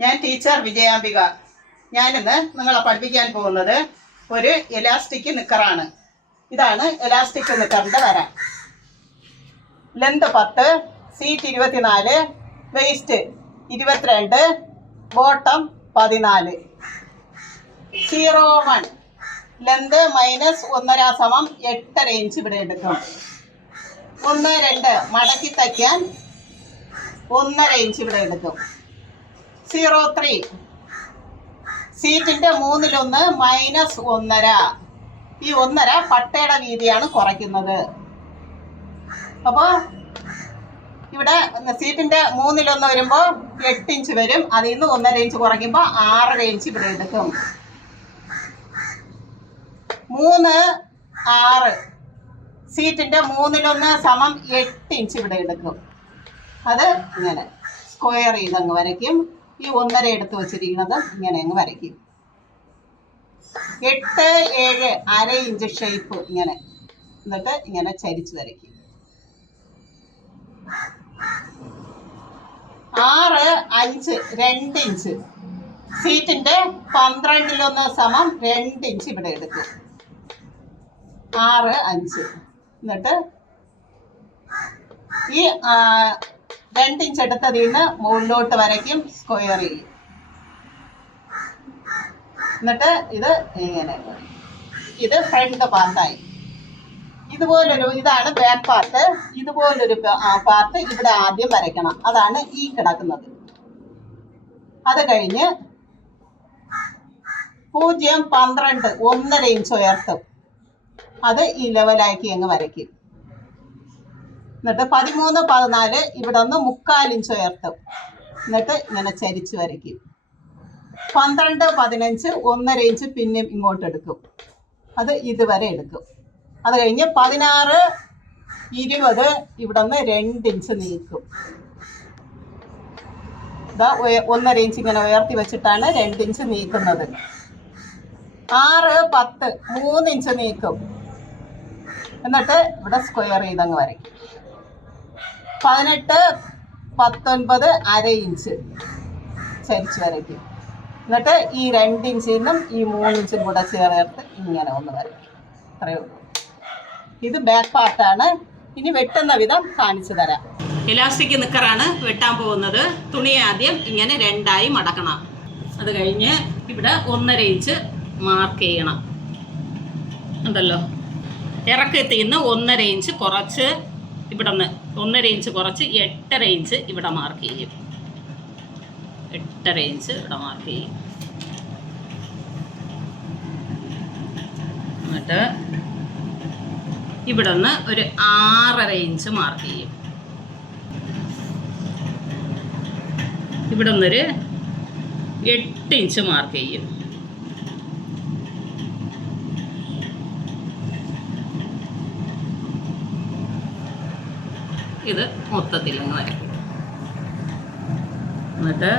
ഞാൻ ടീച്ചർ വിജയാംബിക. ഞാനിന്ന് നിങ്ങളെ പഠിപ്പിക്കാൻ പോകുന്നത് ഒരു എലാസ്റ്റിക് നിക്കറാണ്. ഇതാണ് എലാസ്റ്റിക് നിക്കറിന്റെ വര. ലെന്ത് പത്ത് സീറ്റ് ഇരുപത്തിനാല് വെയിസ്റ്റ് ഇരുപത്തിരണ്ട് ബോട്ടം പതിനാല്. സീറോ വൺ ലെന്ത് മൈനസ് ഒന്നര സമം എട്ടര ഇഞ്ച് ഇവിടെ എടുക്കും. ഒന്ന് രണ്ട്. മടക്കി തയ്ക്കാൻ ഒന്നര ഇഞ്ച് ഇവിടെ എടുക്കും. Zero three. സീറ്റിന്റെ മൂന്നിലൊന്ന് മൈനസ് ഒന്നര. ഈ ഒന്നര പട്ടയുടെ വീതിയാണ് കുറയ്ക്കുന്നത്. അപ്പോൾ ഇവിടെ സീറ്റിന്റെ മൂന്നിലൊന്ന് വരുമ്പോൾ എട്ട് ഇഞ്ച് വരും. അതിൽ നിന്ന് ഒന്നര ഇഞ്ച് കുറയ്ക്കുമ്പോൾ ആറര ഇഞ്ച് ഇവിടെ എടുക്കും. മൂന്ന് ആറ്. സീറ്റിന്റെ മൂന്നിലൊന്ന് സമം എട്ട് ഇഞ്ച് ഇവിടെ എടുക്കും. അത് ഇങ്ങനെ സ്ക്വയർ ചെയ്തങ്ങ് വരയ്ക്കും. ഈ ഒന്നര എടുത്ത് വെച്ചിരിക്കുന്നത് ഇങ്ങനെ അങ്ങ് വരയ്ക്കും. എട്ട് ഏഴ് അര ഇഞ്ച് ഷേപ്പ് ഇങ്ങനെ എന്നിട്ട് ഇങ്ങനെ ചരിച്ച് വരയ്ക്കും. ആറ് അഞ്ച് രണ്ട് ഇഞ്ച്. സീറ്റിന്റെ പന്ത്രണ്ടിലൊന്ന് സമം രണ്ട് ഇഞ്ച് ഇവിടെ എടുക്കും. ആറ് അഞ്ച്. എന്നിട്ട് ഈ രണ്ട് ഇഞ്ച് എടുത്തതിൽ നിന്ന് മുകളിലോട്ട് വരയ്ക്കും സ്ക്വയർ ചെയ്യും എന്നിട്ട് ഇത് ഇങ്ങനെ. ഇത് ഫ്രണ്ട് പാർട്ടായി ഇതുപോലൊരു ഇതാണ് ബാക്ക് പാർട്ട് ഇതുപോലൊരു പാർട്ട് ഇവിടെ ആദ്യം വരയ്ക്കണം. അതാണ് ഈ കിടക്കുന്നത്. അത് കഴിഞ്ഞ് പൂജ്യം പന്ത്രണ്ട് ഒന്നര ഇഞ്ച് ഉയർത്തും. അത് ഈ ലെവലാക്കി അങ്ങ് വരയ്ക്കും. എന്നിട്ട് പതിമൂന്ന് പതിനാല് ഇവിടെ ഒന്ന് മുക്കാലിഞ്ച് ഉയർത്തും. എന്നിട്ട് ഇങ്ങനെ ചരിച്ച് വരയ്ക്കും. പന്ത്രണ്ട് പതിനഞ്ച് ഒന്നര ഇഞ്ച് പിന്നെയും ഇങ്ങോട്ട് എടുക്കും. അത് ഇതുവരെ എടുക്കും. അത് കഴിഞ്ഞ് പതിനാറ് ഇരുപത് ഇവിടെ നിന്ന് രണ്ട് ഇഞ്ച് നീക്കും. ഇതാ ഒന്നര ഇഞ്ച് ഇങ്ങനെ ഉയർത്തി വെച്ചിട്ടാണ് രണ്ട് ഇഞ്ച് നീക്കുന്നത്. ആറ് പത്ത് മൂന്ന് ഇഞ്ച് നീക്കും. എന്നിട്ട് ഇവിടെ സ്ക്വയർ ചെയ്തങ്ങ് വരയ്ക്കും. പതിനെട്ട് പത്തൊൻപത് അര ഇഞ്ച് ചരിച്ച് വരയ്ക്കും. എന്നിട്ട് ഈ രണ്ട് ഇഞ്ചിൽ നിന്നും ഈ മൂന്ന് ഇഞ്ചും കൂടെ ചേർത്ത് ഇങ്ങനെ ഒന്ന് വരയ്ക്കും. അത്രയേ ഉള്ളൂ. ഇത് ബാക്ക് പാർട്ടാണ് ഇനി വെട്ടുന്ന വിധം കാണിച്ചു തരാം. ഇലാസ്റ്റിക് നിക്കറാണ് വെട്ടാൻ പോകുന്നത്. തുണി ആദ്യം ഇങ്ങനെ രണ്ടായി മടക്കണം. അത് കഴിഞ്ഞ് ഇവിടെ ഒന്നര ഇഞ്ച് മാർക്ക് ചെയ്യണം. ഉണ്ടല്ലോ. ഇറക്കത്തിൽ നിന്ന് ഒന്നര ഇഞ്ച് കുറച്ച് ഇവിടെ നിന്ന് ഒന്നര ഇഞ്ച് കുറച്ച് എട്ടര ഇഞ്ച് ഇവിടെ മാർക്ക് ചെയ്യും. എട്ടര ഇഞ്ച് ഇവിടെ മാർക്ക് ചെയ്യും. എന്നിട്ട് ഇവിടെ നിന്ന് ഒരു ആറര ഇഞ്ച് മാർക്ക് ചെയ്യും. ഇവിടെ നിന്നൊരു എട്ട് ഇഞ്ച് മാർക്ക് ചെയ്യും. ഇത് മൊത്തത്തിൽ അങ്ങ് വരയ്ക്കും. എന്നിട്ട്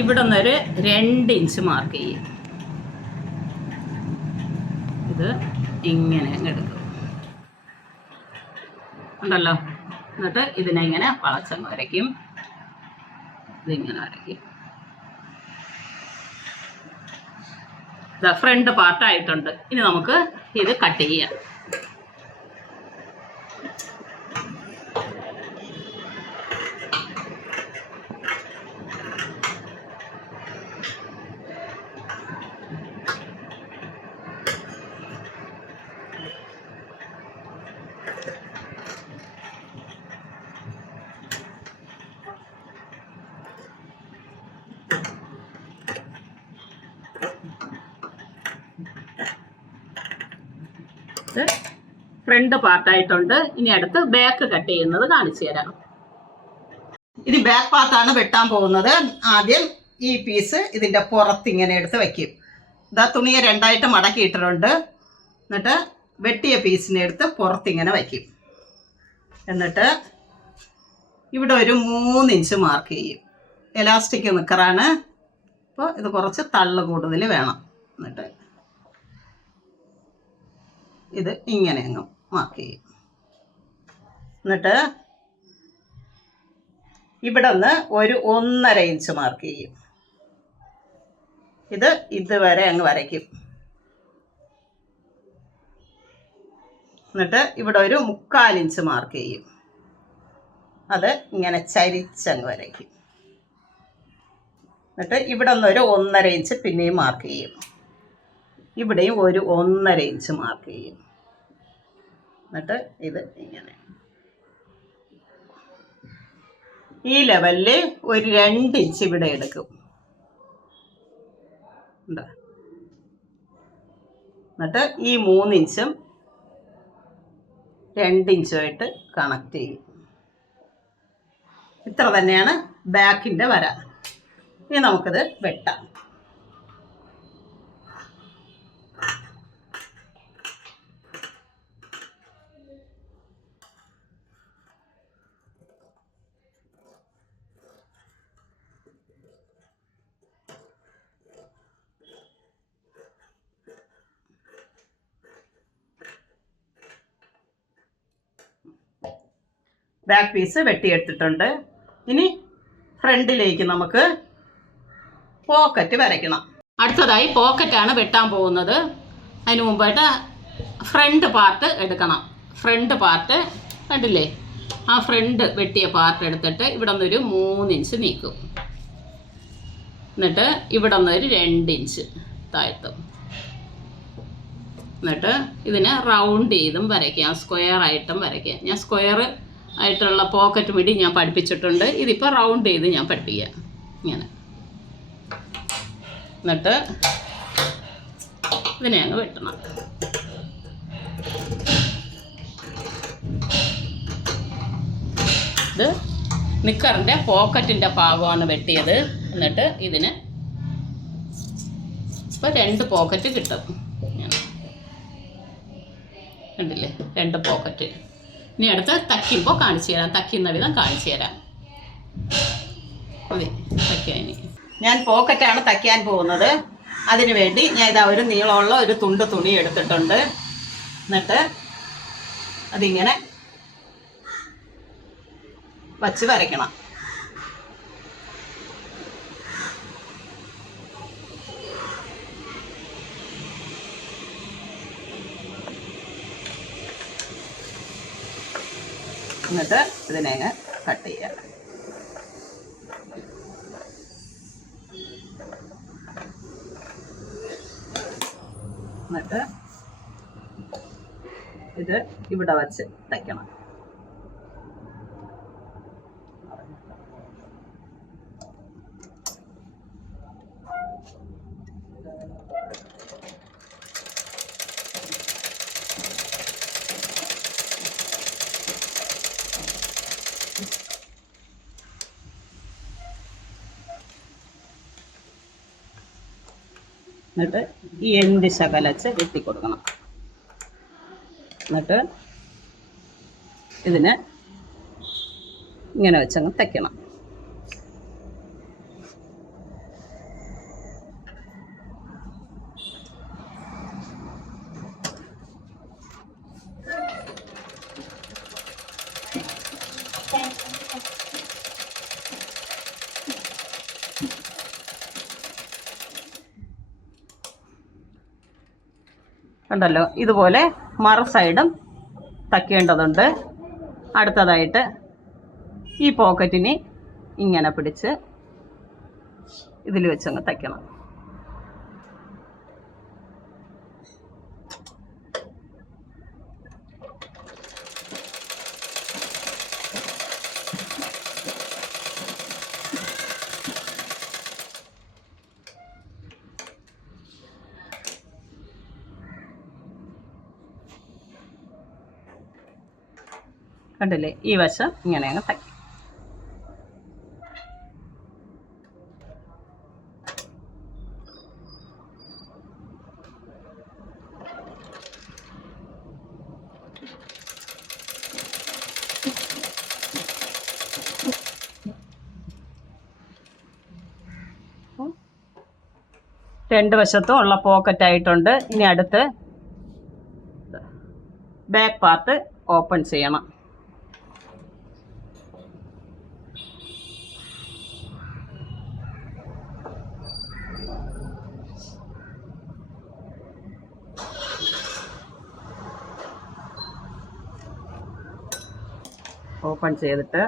ഇവിടെ നിന്നൊരു രണ്ട് ഇഞ്ച് മാർക്ക് ചെയ്യും. ഇത് ഇങ്ങനെ എടുക്കും. ഉണ്ടല്ലോ? എന്നിട്ട് ഇതിനെ ഇങ്ങനെ വളച്ചങ്ങ് വരയ്ക്കും. ഇതിങ്ങനെ വരയ്ക്കും. ഫ്രണ്ട് പാർട്ടായിട്ടുണ്ട് ഇനി നമുക്ക് ഇത് കട്ട് ചെയ്യാം. ഫ്രണ്ട് പാർട്ടായിട്ടുണ്ട് ഇനി അടുത്ത് ബാക്ക് കട്ട് ചെയ്യുന്നത് കാണിച്ചു തരാം. ഇനി ബാക്ക് പാർട്ടാണ് വെട്ടാൻ പോകുന്നത്. ആദ്യം ഈ പീസ് ഇതിന്റെ പുറത്ത് ഇങ്ങനെ എടുത്ത് വയ്ക്കും ഇതാ തുണിയെ രണ്ടായിട്ട് മടക്കിയിട്ടിട്ടുണ്ട് എന്നിട്ട് വെട്ടിയ പീസിനെ എടുത്ത് പുറത്ത് ഇങ്ങനെ വയ്ക്കും എന്നിട്ട് ഇവിടെ ഒരു മൂന്നിഞ്ച് മാർക്ക് ചെയ്യും. എലാസ്റ്റിക് നിക്കറാണ്. അപ്പോൾ ഇത് കുറച്ച് തള്ളു കൂടുതൽ വേണം. എന്നിട്ട് ഇത് ഇങ്ങനെ അങ്ങ് മാർക്ക് ചെയ്യും. എന്നിട്ട് ഇവിടെ നിന്ന് ഒരു ഒന്നര ഇഞ്ച് മാർക്ക് ചെയ്യും. ഇത് ഇതുവരെ അങ്ങ് വരയ്ക്കും. എന്നിട്ട് ഇവിടെ ഒരു മുക്കാൽ ഇഞ്ച് മാർക്ക് ചെയ്യും. അത് ഇങ്ങനെ ചരിച്ചങ്ങ് വരയ്ക്കും. എന്നിട്ട് ഇവിടെ നിന്നൊരു ഒന്നര ഇഞ്ച് പിന്നെയും മാർക്ക് ചെയ്യും. ഇവിടെയും ഒരു ഒന്നര ഇഞ്ച് മാർക്ക് ചെയ്യും. എന്നിട്ട് ഇത് ഇങ്ങനെ. ഈ ലെവലിൽ ഒരു രണ്ട് ഇഞ്ച് ഇവിടെ എടുക്കും. എന്താ എന്നിട്ട് ഈ മൂന്ന് ഇഞ്ചും രണ്ട് ഇഞ്ചുമായിട്ട് കണക്ട് ചെയ്യും. ഇത്ര തന്നെയാണ് ബാക്കിന്റെ വര. ഇനി നമുക്കത് വെട്ടാം. Back piece വെട്ടിയെടുത്തിട്ടുണ്ട്. ഇനി ഫ്രണ്ടിലേക്ക് നമുക്ക് പോക്കറ്റ് വരയ്ക്കണം. അടുത്തതായി പോക്കറ്റാണ് വെട്ടാൻ പോകുന്നത്. അതിന് മുമ്പായിട്ട് ഫ്രണ്ട് പാർട്ട് എടുക്കണം. ഫ്രണ്ട് പാർട്ട് കണ്ടില്ലേ? ആ ഫ്രണ്ട് വെട്ടിയ പാർട്ട് എടുത്തിട്ട് ഇവിടെ നിന്നൊരു മൂന്നിഞ്ച് നീക്കും. എന്നിട്ട് ഇവിടെ നിന്നൊരു രണ്ട് ഇഞ്ച് താഴ്ത്തും. എന്നിട്ട് ഇതിനെ റൗണ്ട് ചെയ്തും വരയ്ക്കാം. സ്ക്വയർ ആയിട്ടും വരയ്ക്കാം. ഞാൻ സ്ക്വയർ ആയിട്ടുള്ള പോക്കറ്റ് മിടി ഞാൻ പഠിപ്പിച്ചിട്ടുണ്ട്. ഇതിപ്പോൾ റൗണ്ട് ചെയ്ത് ഞാൻ പഠിപ്പിക്കാം. ഇങ്ങനെ. എന്നിട്ട് ഇതിനെ അങ്ങ് വെട്ടണം. ഇത് നിക്കറിന്റെ പോക്കറ്റിന്റെ ഭാഗമാണ് വെട്ടിയത്. എന്നിട്ട് ഇതിന് ഇപ്പോൾ രണ്ട് പോക്കറ്റ് കിട്ടും. കണ്ടില്ലേ? രണ്ട് പോക്കറ്റ് ഇനി അടുത്ത് തക്കിപ്പോൾ കാണിച്ചു തരാം. തക്കിയുന്ന വിധം കാണിച്ചു തരാം. മതി തയ്ക്കാൻ ഞാൻ പോക്കറ്റാണ് തയ്ക്കാൻ പോകുന്നത്. അതിനു വേണ്ടി ഞാൻ ഇതാ ഒരു നീളമുള്ള ഒരു തുണ്ട് തുണി എടുത്തിട്ടുണ്ട്. എന്നിട്ട് അതിങ്ങനെ വച്ച് വരയ്ക്കണം. എന്നിട്ട് ഇതിനെ അങ്ങ് കട്ട് ചെയ്യാം. എന്നിട്ട് ഇത് ഇവിടെ വച്ച് തയ്ക്കണം. എന്നിട്ട് ഈ എണ്ട് ശകലച്ച് വെട്ടിക്കൊടുക്കണം. എന്നിട്ട് ഇതിന് ഇങ്ങനെ വെച്ചങ്ങ് തയ്ക്കണം കണ്ടല്ലോ ഇതുപോലെ മറ സൈഡും തയ്ക്കേണ്ടതുണ്ട് അടുത്തതായിട്ട് ഈ പോക്കറ്റിനെ ഇങ്ങനെ പിടിച്ച് ഇതിൽ വെച്ചങ്ങ് തയ്ക്കണം. കണ്ടില്ലേ? ഈ വശം ഇങ്ങനെ അങ്ങ് തയ്ക്കും രണ്ട് വശത്തും ഉള്ള പോക്കറ്റ് ആയിട്ടുണ്ട്. ഇനി അടുത്ത് ബാക്ക് പാർട്ട് ഓപ്പൺ ചെയ്യണം. ഓപ്പൺ ചെയ്തിട്ട്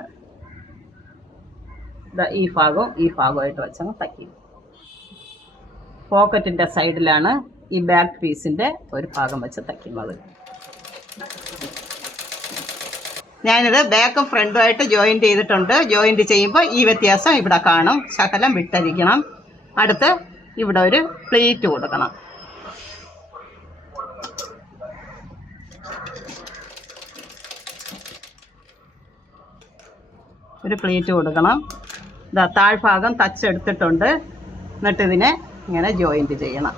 ഈ ഭാഗവും ഈ ഭാഗമായിട്ട് വെച്ചങ്ങ് തയ്ക്കും പോക്കറ്റിന്റെ സൈഡിലാണ് ഈ ബാക്ക് പീസിന്റെ ഒരു ഭാഗം വെച്ച് തയ്ക്കുന്നത് ഞാനിത് ബാക്കും ഫ്രണ്ടുമായിട്ട് ജോയിന്റ് ചെയ്തിട്ടുണ്ട്. ജോയിന്റ് ചെയ്യുമ്പോൾ ഈ വ്യത്യാസം ഇവിടെ കാണും. ശകലം വിട്ടരിക്കണം. അടുത്ത് ഇവിടെ ഒരു പ്ലേറ്റ് കൊടുക്കണം. ഒരു പ്ലേറ്റ് കൊടുക്കണം. ഇതാ താഴ്ഭാഗം തച്ചെടുത്തിട്ടുണ്ട് എന്നിട്ട് ഇതിനെ ഇങ്ങനെ ജോയിന്റ് ചെയ്യണം.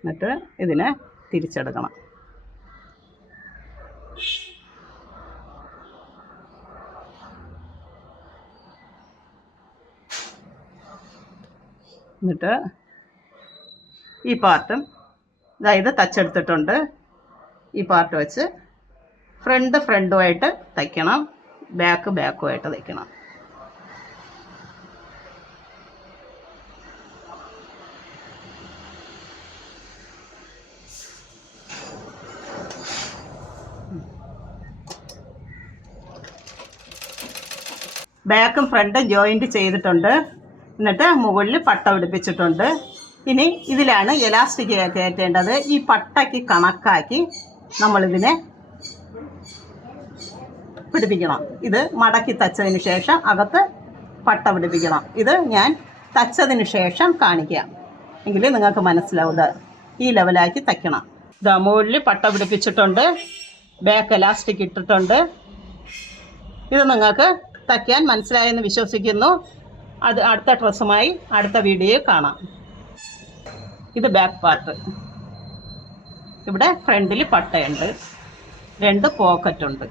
എന്നിട്ട് ഇതിനെ തിരിച്ചെടുക്കണം. എന്നിട്ട് ഈ പാർട്ടും അതായത് തച്ചെടുത്തിട്ടുണ്ട് ഈ പാർട്ട് വെച്ച് ഫ്രണ്ട് ഫ്രണ്ടുമായിട്ട് തയ്ക്കണം. ബാക്ക് ബാക്കുമായിട്ട് തയ്ക്കണം. ബാക്കും ഫ്രണ്ടും ജോയിന്റ് ചെയ്തിട്ടുണ്ട്. എന്നിട്ട് മുകളിൽ പട്ട പിടിപ്പിച്ചിട്ടുണ്ട്. ഇനി ഇതിലാണ് എലാസ്റ്റിക് കയറ്റേണ്ടത്. ഈ പട്ടയ്ക്ക് കണക്കാക്കി നമ്മളിതിനെ പിടിപ്പിക്കണം. ഇത് മടക്കി തച്ചതിന് ശേഷം അകത്ത് പട്ട പിടിപ്പിക്കണം. ഇത് ഞാൻ തച്ചതിന് ശേഷം കാണിക്കാം. എങ്കിൽ നിങ്ങൾക്ക് മനസ്സിലാവുക ഈ ലെവലാക്കി തയ്ക്കണം. ഇതാ മുകളിൽ പട്ട പിടിപ്പിച്ചിട്ടുണ്ട്. ബാക്ക് എലാസ്റ്റിക് ഇട്ടിട്ടുണ്ട്. ഇത് നിങ്ങൾക്ക് തയ്ക്കാൻ മനസ്സിലായെന്ന് വിശ്വസിക്കുന്നു. അത് അടുത്ത ഡ്രസ്സുമായി അടുത്ത വീഡിയോ കാണാം. ഇത് ബാക്ക് പാർട്ട് ഇവിടെ ഫ്രണ്ടിൽ പട്ടയുണ്ട്. രണ്ട് പോക്കറ്റുണ്ട്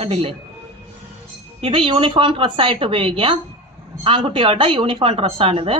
കണ്ടില്ലേ? ഇത് യൂണിഫോം ഡ്രസ്സായിട്ട് ഉപയോഗിക്കാം ആൺകുട്ടികളുടെ യൂണിഫോം ഡ്രസ്സാണിത്